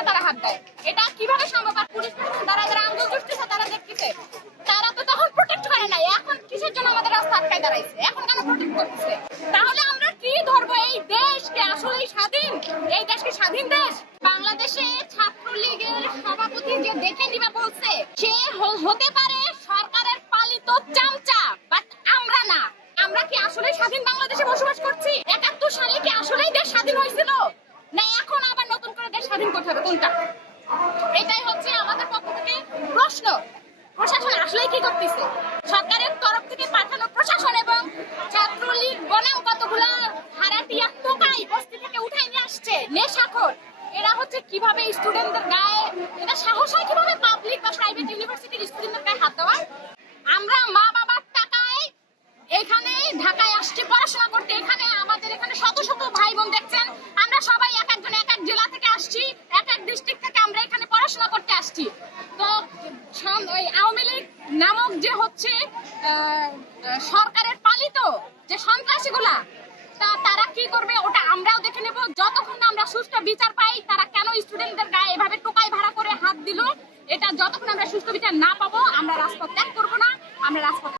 কিভাবে তারা হাত দেয়? এটা কিভাবে সম্ভব? আর পুলিশ প্রশাসন যারা আন্দোলন করতেছে তারা দেখতেছে, তারা তো তখন প্রোটেক্ট করে নাই। এখন কিসের জন্য আমাদের রাস্তা আটকায় দাঁড়াইছে? এখন কেন প্রোটেক্ট করতেছে? তাহলে আমরা কি ধরবো? এই দেশকে আসলেই স্বাধীন? এই দেশকে স্বাধীন দেশ? বাংলাদেশে ছাত্রলীগের সভাপতি যে দেখে দিবা বলছে, সে হতে পারে সরকারের পালিত চামচা, বাট আমরা না। আমরা কি আসলে স্বাধীন বাংলাদেশে বসবাস করছি? ৭১ সালে কি আসলেই দেশ স্বাধীন হয়েছিল, না এখন আবার নতুন করে দেশ স্বাধীন করতে হবে? কোনটা? এটাই হচ্ছে আমাদের পক্ষ থেকে প্রশ্ন। প্রশাসন আসলে কি করতেছে? সরকারের তরফ থেকে পাঠানো প্রশাসন এবং ছাত্রলীগ বনাম কতগুলা হারাটিয়া টোকাই বস্তি থেকে উঠাই নিয়ে আসছে নেশাখোর, এরা হচ্ছে কিভাবে স্টুডেন্টদের গায়ে, এটা সাহস হয় কিভাবে পাবলিক বা প্রাইভেট ইউনিভার্সিটির স্টুডেন্টদের গায়ে হাত দেওয়ার? আমরা মা বাবার টাকায় এখানে ঢাকায় আসছি পড়াশোনা করতে। এখানে আমাদের এখানে শত শত ভাই বোন দেখছেন, আমরা সবাই এক একজন এক এক জেলা থেকে আসছি, এক এক ডিস্ট্রিক্ট থেকে আমরা এখানে পড়াশোনা করতে আসছি। তো ওই আওয়ামী লীগ নামক যে হচ্ছে সরকারের পালিত যে সন্ত্রাসীগুলা, তারা কি করবে ওটা আমরাও দেখে নেব। যতক্ষণ না আমরা সুষ্ঠু বিচার পাই, তারা কেন স্টুডেন্টদের গায়ে এভাবে টোকাই ভাড়া করে হাত দিল, এটা যতক্ষণ আমরা সুষ্ঠু বিচার না পাবো আমরা রাজপথ ত্যাগ করবো না। আমরা রাজপথ